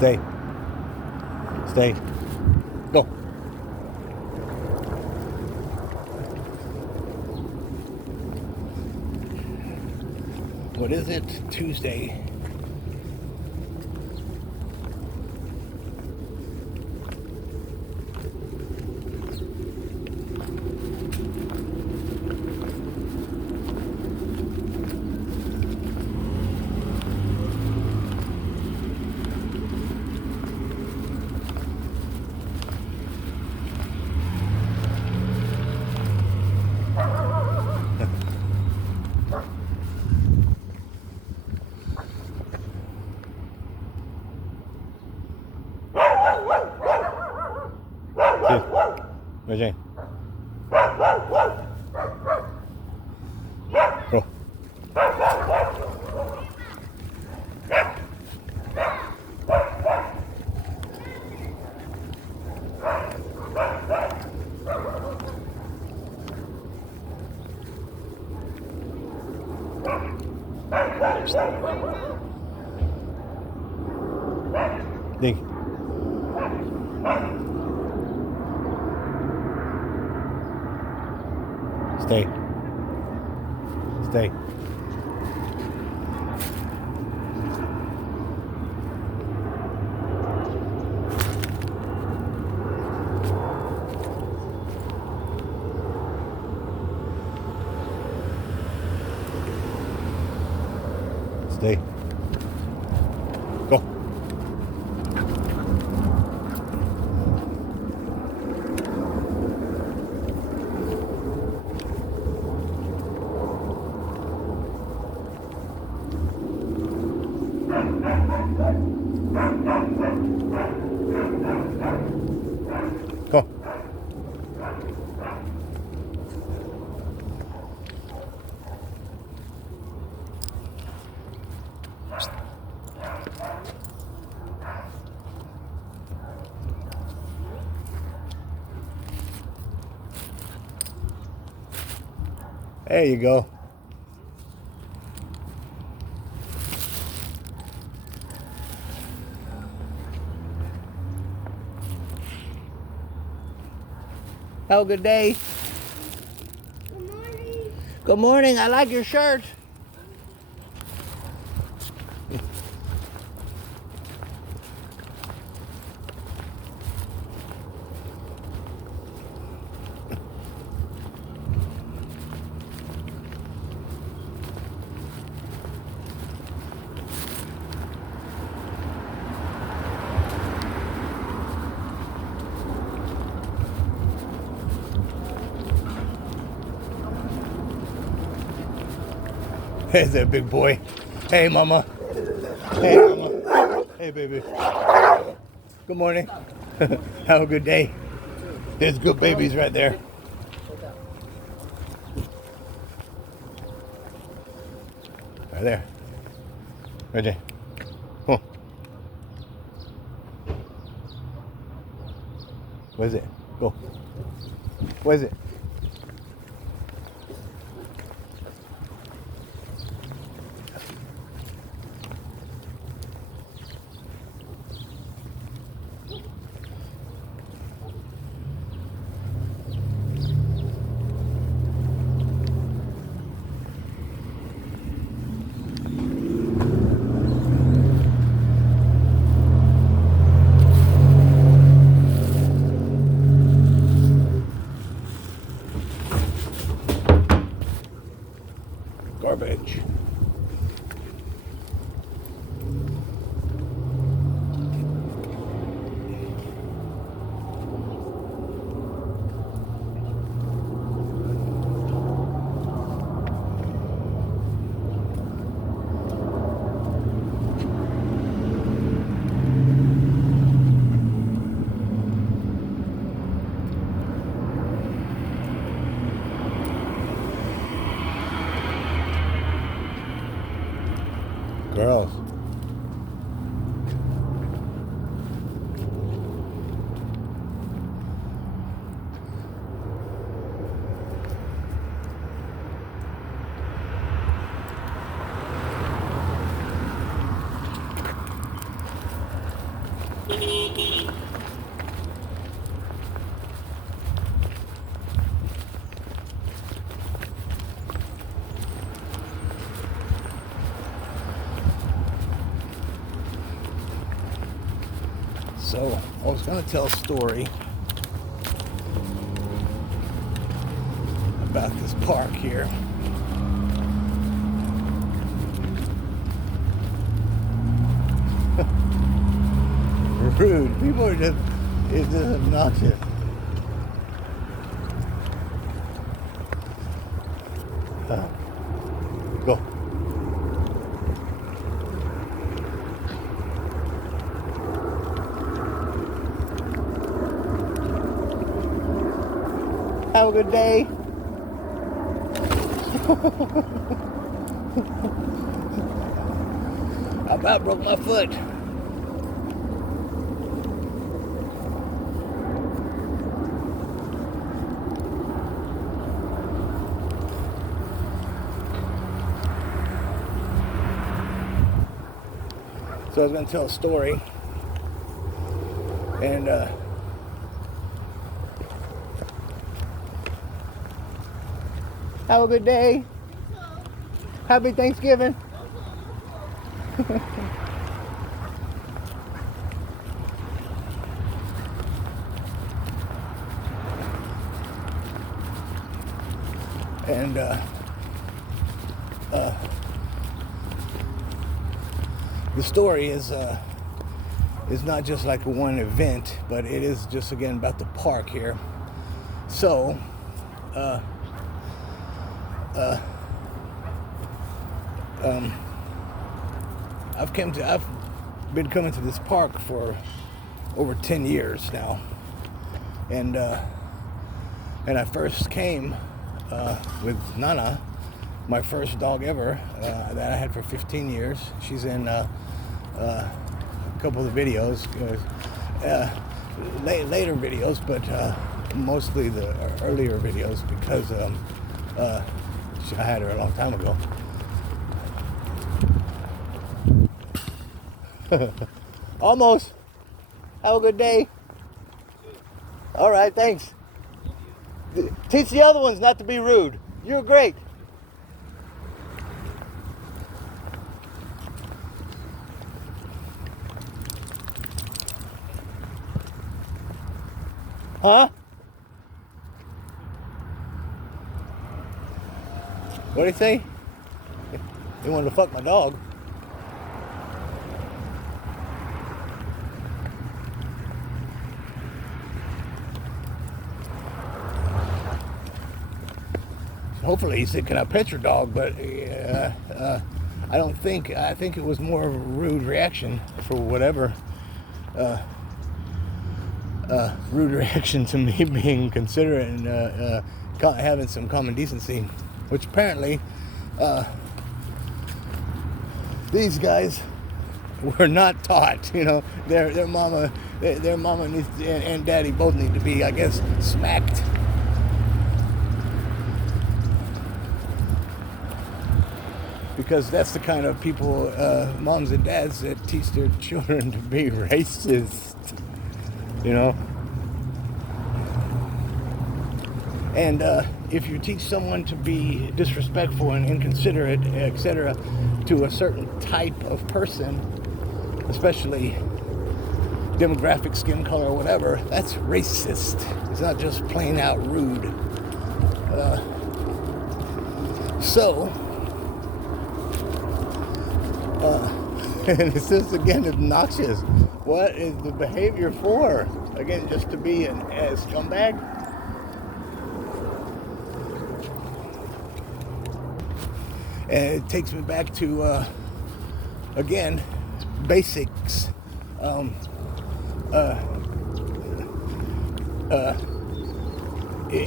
Stay. Stay. Go. What is it? Tuesday. Mary Jane. Go. Dinky. Stay. Stay. Stay. Go. Go. There you go. Have a good day. Good morning. Good morning. I like your shirt. There's that big boy. Hey, mama. Hey, mama. Hey, baby. Good morning. Have a good day. There's good babies right there. Right there. Right there. Come on. What is it? Go. What is it? So I was going to tell a story about this park here. Rude. People are it's just obnoxious. Go. Have a good day. I about broke my foot. So I was going to tell a story, and have a good day. Happy Thanksgiving. And the story is not just like one event, but it is just again about the park here. So I've been coming to this park for over 10 years now, and I first came with Nana, my first dog ever, that I had for 15 years. She's in a couple of the videos, later videos, but mostly the earlier videos because I had her a long time ago. Almost. Have a good day. All right, thanks. Teach the other ones not to be rude. You're great. Huh? What do you say? You wanted to fuck my dog. Hopefully he said, can I pet your dog? But I don't think, I think it was more of a rude reaction for whatever. Rude reaction to me being considerate and having some common decency, which apparently these guys were not taught. You know, their mama needs to, and daddy both need to be, I guess, smacked. Because that's the kind of people, moms and dads, that teach their children to be racist, you know. And if you teach someone to be disrespectful and inconsiderate, etc., to a certain type of person, especially demographic, skin color, or whatever, that's racist. It's not just plain out rude. And it's just, again, obnoxious. What is the behavior for? Again, just to be a scumbag? And it takes me back to, again, basics. You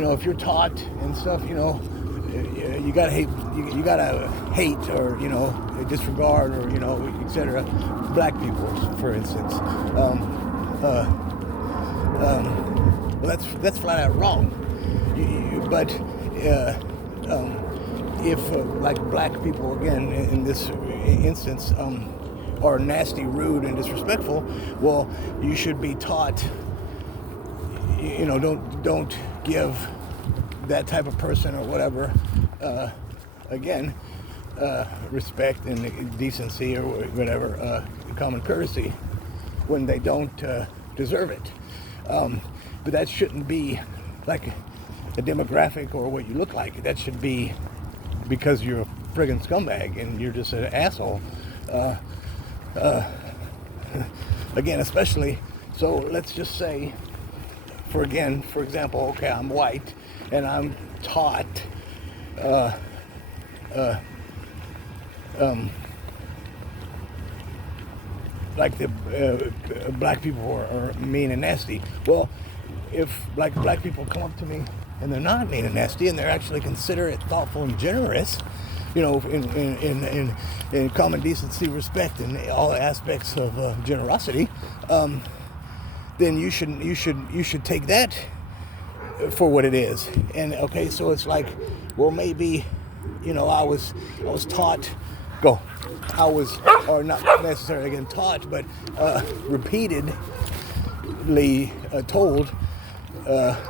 know, if you're taught and stuff, you know, you gotta hate, you gotta hate, or, you know, disregard, or, you know, etc. Black people, for instance. Well, that's flat out wrong. But if like black people, again, in this instance, are nasty, rude, and disrespectful, well, you should be taught, don't give that type of person or whatever, respect and decency or whatever, common courtesy when they don't deserve it. But that shouldn't be like a demographic or what you look like. That should be because you're a friggin' scumbag and you're just an asshole. Again, especially, so let's just say, for example, okay, I'm white and I'm taught like the black people are mean and nasty. Well, if like black people come up to me and they're not mean and nasty and they're actually considerate, thoughtful, and generous, in common decency, respect, and all aspects of generosity, then you should take that for what it is. And okay, so it's like, well, maybe, I was taught, or not necessarily again taught, but repeatedly told,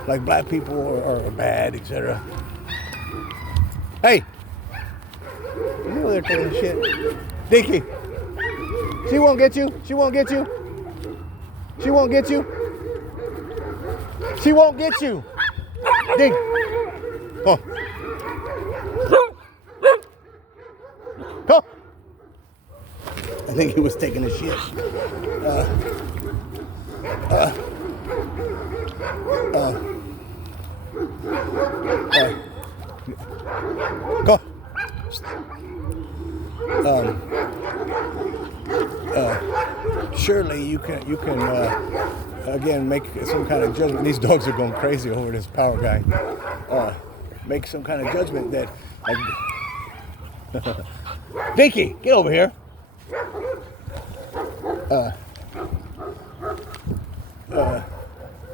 like black people are bad, etc. Hey, you over there taking shit, Dinky. She won't get you. She won't get you. She won't get you. She won't get you. Dink. Oh. Go. I think he was taking a shit. Go. Surely you can again make some kind of judgment. These dogs are going crazy over this power guy. Make some kind of judgment that, like, Dinky, get over here.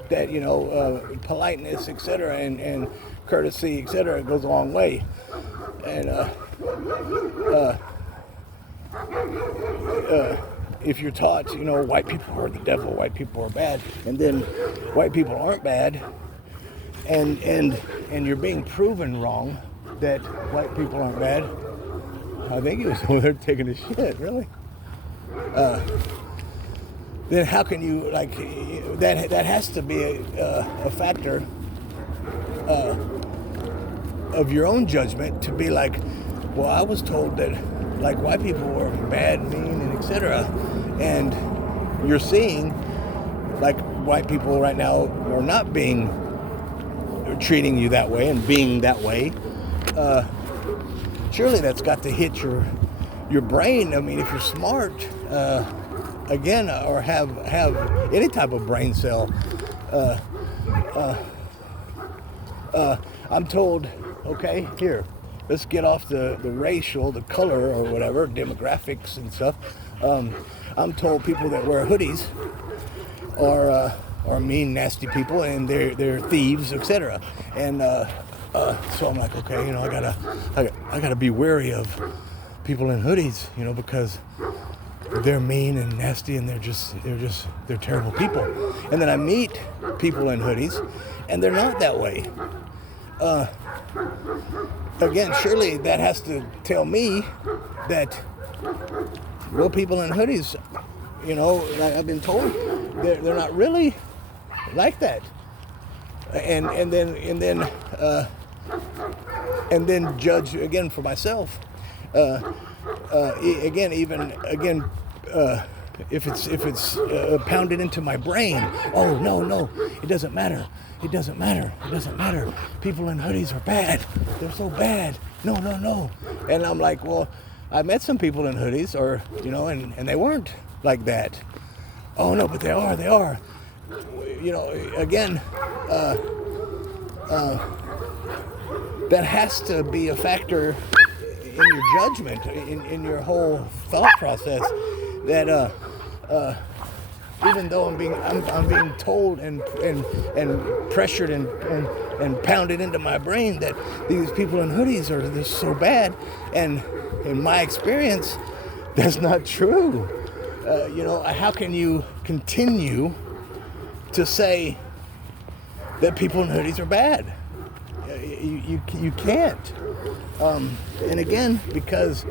That politeness, etc., and courtesy, etc., goes a long way. And if you're taught, white people are the devil, white people are bad, and then white people aren't bad, and you're being proven wrong that white people aren't bad. I think he was over there taking a shit, really. Then how can you, like, that has to be a factor of your own judgment to be like, well, I was told that, like, white people were bad, mean, and etc. And you're seeing, like, white people right now are not treating you that way and being that way. Surely that's got to hit your brain. I mean, if you're smart, again, or have any type of brain cell, I'm told, okay, here, let's get off the racial, the color, or whatever, demographics and stuff. I'm told people that wear hoodies are mean, nasty people, and they're thieves, etc. And so I'm like, okay, I gotta be wary of people in hoodies, because they're mean and nasty, and they're terrible people. And then I meet people in hoodies, and they're not that way. Again, surely that has to tell me that, well, people in hoodies, like I've been told, they're not really like that. And then judge again for myself. If it's pounded into my brain, oh no, it doesn't matter. It doesn't matter. People in hoodies are bad. They're so bad. No. And I'm like, well, I met some people in hoodies, or and they weren't like that. Oh no, but they are. Again, that has to be a factor in your judgment, in your whole thought process. That even though I'm being told and pressured and pounded into my brain that these people in hoodies are just so bad, and in my experience, that's not true. how can you continue to say that people in hoodies are bad? You can't. And again, because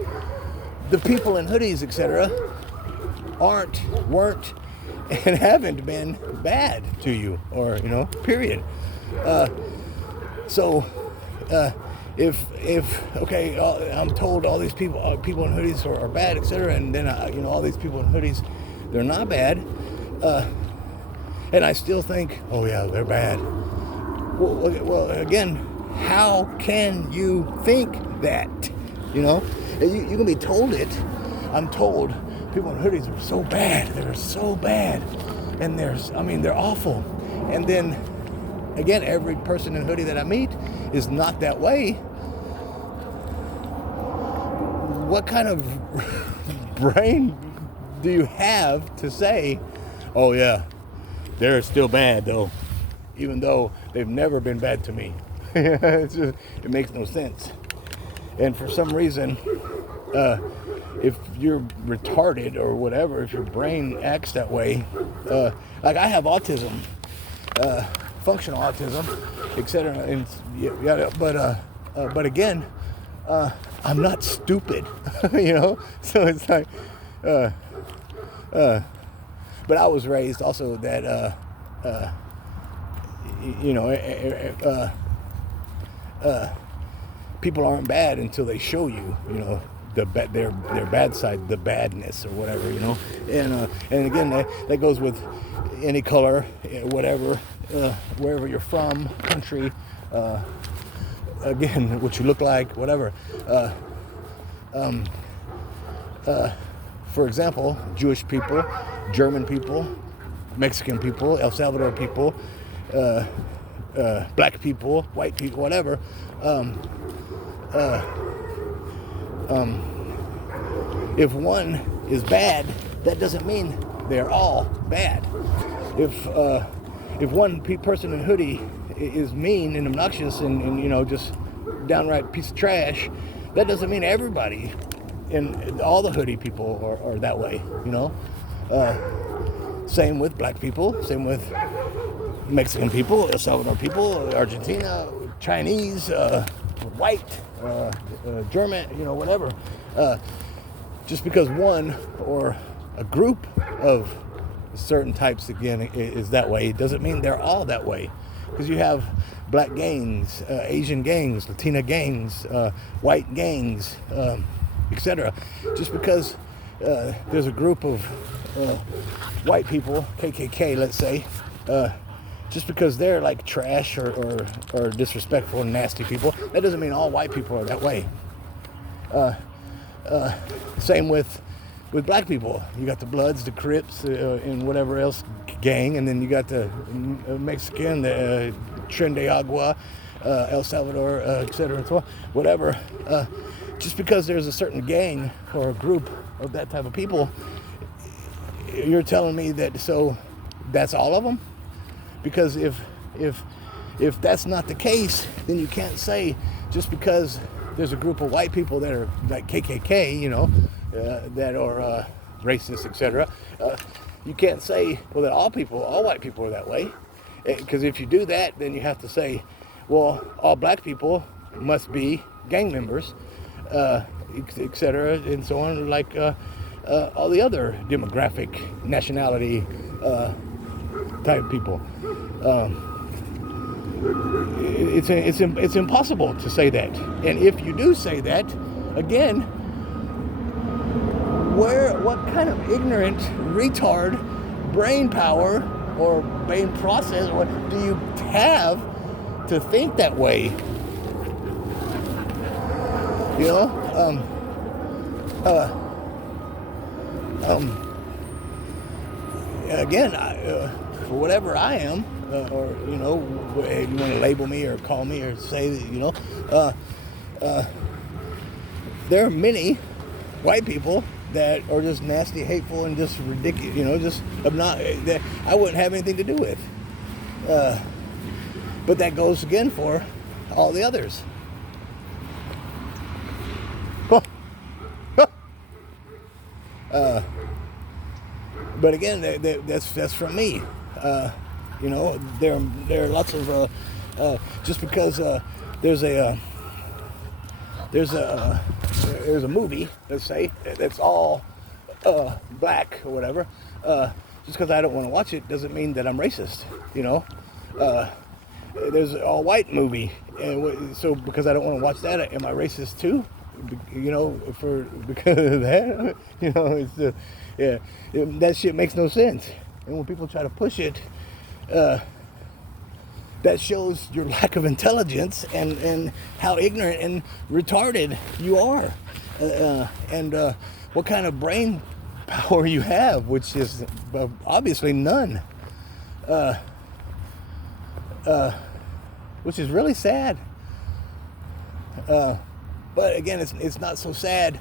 the people in hoodies, etc., weren't, and haven't been bad to you, or period. So, if okay, I'm told all these people in hoodies are bad, etc., and then all these people in hoodies, they're not bad, and I still think, oh yeah, they're bad. Well, again, how can you think that? You can be told it. I'm told people in hoodies are so bad. They're so bad, and they're awful. And then, again, every person in hoodie that I meet is not that way. What kind of brain do you have to say, oh yeah, they're still bad though, even though they've never been bad to me? It makes no sense. And for some reason, if you're retarded or whatever, if your brain acts that way, like I have autism, functional autism, etc. And but again, I'm not stupid, So it's like, but I was raised also that, people aren't bad until they show you, their bad side, the badness or whatever, and again, that goes with any color, whatever, wherever you're from, country, again, what you look like, whatever. For example, Jewish people, German people, Mexican people, El Salvador people, black people, white people, whatever. If one is bad, that doesn't mean they're all bad. If one person in hoodie is mean and obnoxious and just downright piece of trash, that doesn't mean everybody and all the hoodie people are that way. Same with black people, same with Mexican people, El Salvador people, Argentina, Chinese, white, German, whatever. Just because one or a group of certain types, again, is that way, doesn't mean they're all that way. Because you have black gangs, Asian gangs, Latina gangs, white gangs, etc. Just because there's a group of white people, KKK, let's say, just because they're like trash or disrespectful and nasty people, that doesn't mean all white people are that way. Same with black people. You got the Bloods, the Crips, and whatever else gang, and then you got the Mexican, the Tren de Agua, El Salvador, etc. and so on, whatever. Just because there's a certain gang or a group of that type of people, you're telling me that so that's all of them? Because if that's not the case, then you can't say just because there's a group of white people that are like KKK, that are racist, etc. You can't say, well, that all white people are that way. Because if you do that, then you have to say, well, all black people must be gang members, etc., and so on, like all the other demographic, nationality type people. It's impossible to say that. And if you do say that, again, what kind of ignorant retard brain power or brain process or what do you have to think that way? Again, for whatever I am, or you want to label me or call me or say that, there are many white people that are just nasty, hateful, and just ridiculous, just obnoxious, that I wouldn't have anything to do with. But that goes again for all the others. But again, that's from me. You know, there are lots of just because there's a there's a movie, let's say, that's all black or whatever. Just because I don't want to watch it doesn't mean that I'm racist. You know, there's an all white movie, and so because I don't want to watch that, am I racist too? You know, because of that. You know, it's yeah, that shit makes no sense. And when people try to push it, that shows your lack of intelligence and how ignorant and retarded you are, and what kind of brain power you have, which is obviously none, which is really sad. But again, it's not so sad,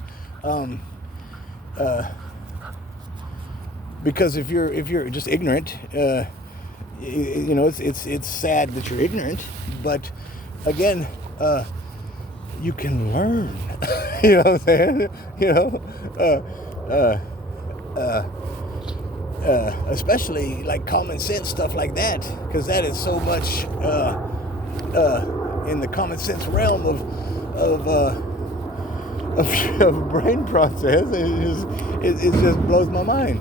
because if you're just ignorant, you know, it's sad that you're ignorant. But again, you can learn. You know what I'm saying? You know, especially like common sense stuff like that, because that is so much in the common sense realm of brain process. It just blows my mind.